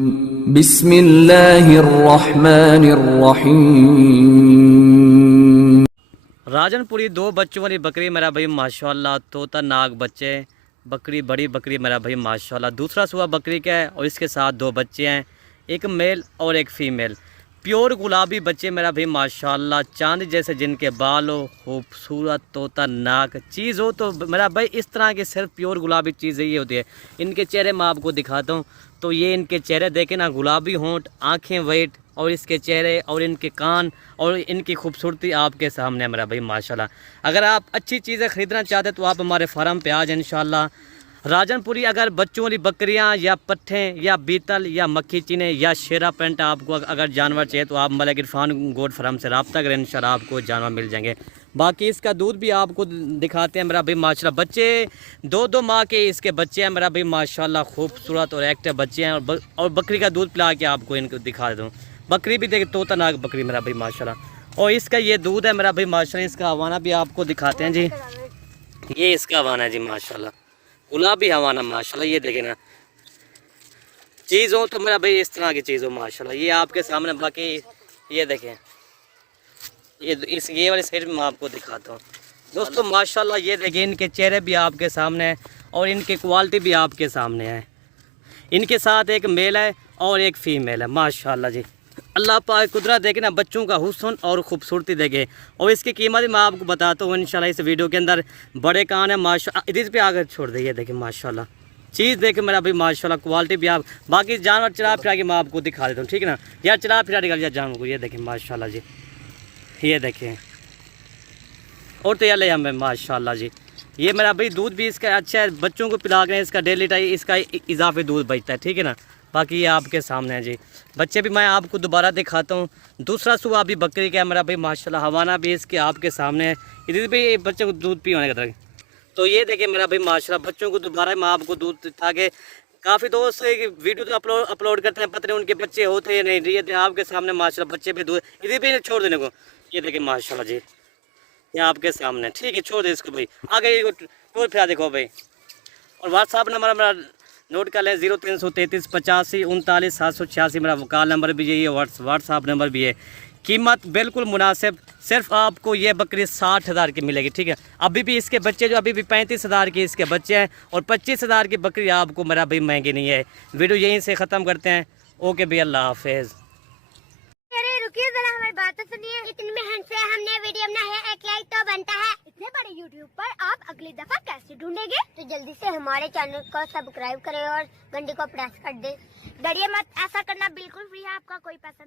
बिस्मिल्लाहिर्रहमानिर्रहीम। राजनपुरी दो बच्चों वाली बकरी मेरा भाई माशाल्लाह, तोता नाग बच्चे, बकरी बड़ी बकरी मेरा भाई माशाल्लाह। दूसरा सुबह बकरी का है और इसके साथ दो बच्चे हैं, एक मेल और एक फीमेल। प्योर गुलाबी बच्चे मेरा भाई माशाल्लाह, चांद जैसे जिनके बाल हो, खूबसूरत तोता नाक चीज़ हो तो मेरा भाई इस तरह की सिर्फ प्योर गुलाबी चीज़ ये होती है। इनके चेहरे मैं आपको दिखाता हूँ, तो ये इनके चेहरे देखे ना, गुलाबी होंठ, आँखें वाइट, और इसके चेहरे और इनके कान और इनकी खूबसूरती आपके सामने है मेरा भाई माशाल्लाह। अगर आप अच्छी चीज़ें ख़रीदना चाहते तो आप हमारे फार्म पे आ जाए इंशाल्लाह। राजनपुरी अगर बच्चों वाली बकरियां या पट्ठे या बीतल या मक्खी चीने या शेरा पेंट आपको अगर जानवर चाहिए तो आप मलिक इरफान गोड फार्म से रब्ता करें, इंशाल्लाह आपको जानवर मिल जाएंगे। बाकी इसका दूध भी आपको दिखाते हैं मेरा भाई माशाल्लाह। बच्चे दो माह के इसके बच्चे हैं मेरा भाई माशाल्लाह, खूबसूरत और एक्टिव बच्चे हैं। और बकरी का दूध पिला के आपको इनको दिखा दूँ। बकरी भी देखे, तोता नाग बकरी मेरा भाई माशाल्लाह। और इसका ये दूध है मेरा भाई माशाल्लाह। इसका हवाना भी आपको दिखाते हैं जी, ये इसका हवाना है जी माशाल्लाह, गुलाबी हवाना माशाल्लाह। ये देखें ना, चीज़ हो तो मेरा भाई इस तरह की चीज़ हो माशाल्लाह, ये आपके सामने। बाकी ये देखें, ये वाले साइड में मैं आपको दिखाता हूँ दोस्तों माशाल्लाह। ये देखें, इनके चेहरे भी आपके सामने हैं और इनकी क्वालिटी भी आपके सामने है। इनके साथ एक मेल है और एक फीमेल है माशाल्लाह जी। अल्लाह पाक कुदरत देखे ना, बच्चों का हुस्न और ख़ूबसूरती देखे। और इसकी कीमत मैं आपको बताता हूँ इंशाल्लाह इस वीडियो के अंदर। बड़े कान है माशाल्लाह, इधर पे आकर छोड़ दे, ये देखें माशाल्लाह, चीज़ देखे मेरा भाई माशाल्लाह, क्वालिटी भी आप। बाकी जानवर चला फिरा के मैं आपको दिखा देता हूँ, ठीक है ना यार, चला फिरा निकल जाए जानवर को। ये देखें माशाल्लाह जी, ये देखें। और तो यार हमें माशाल्लाह जी, ये मेरा भाई दूध भी इसका अच्छा है, बच्चों को पिला कर इसका डेली टाइम इसका इजाफी दूध बचता है, ठीक है ना। बाकी ये आपके सामने है जी, बच्चे भी मैं आपको दोबारा दिखाता हूँ। दूसरा सुबह भी बकरी का है मेरा भाई माशाल्लाह, हवाना भी इसके आपके सामने है। इधर भी बच्चों को दूध पी होने का तरह। तो ये देखिए मेरा भाई माशाल्लाह, बच्चों को दोबारा मैं आपको दूध था के काफ़ी दोस्त वीडियो तो अपलोड करते हैं, पता नहीं उनके बच्चे होते हैं नहीं, ये आपके सामने माशाल्लाह बच्चे भी दूध इधर भी छोड़ देने को। ये देखिए माशाल्लाह जी, ये आपके सामने, ठीक है, छोड़ दे इसको भाई। आगे टूर फिरा देखो भाई। और व्हाट्सअप नंबर मेरा नोट कर लें, 0333 85 39 786 मेरा वकाल नंबर भी यही है, व्हाट्सअप नंबर भी है। कीमत बिल्कुल मुनासिब, सिर्फ आपको ये बकरी 60,000 की मिलेगी, ठीक है। अभी भी इसके बच्चे जो अभी भी 35,000 के इसके बच्चे हैं और 25,000 की बकरी आपको मेरा भाई महंगी नहीं है। वीडियो यहीं से ख़त्म करते हैं। ओके भाई, अल्लाह हाफिज़। रुकिए जरा, हमारी बात तो सुनिए। इतनी मेहनत से हमने वीडियो बनाया है, एक लाइक तो बनता है। इतने बड़े यूट्यूब पर आप अगली दफा कैसे ढूंढेंगे? तो जल्दी से हमारे चैनल को सब्सक्राइब करें और घंटी को प्रेस कर दे। डरिए मत, ऐसा करना बिल्कुल फ्री है, आपका कोई पैसा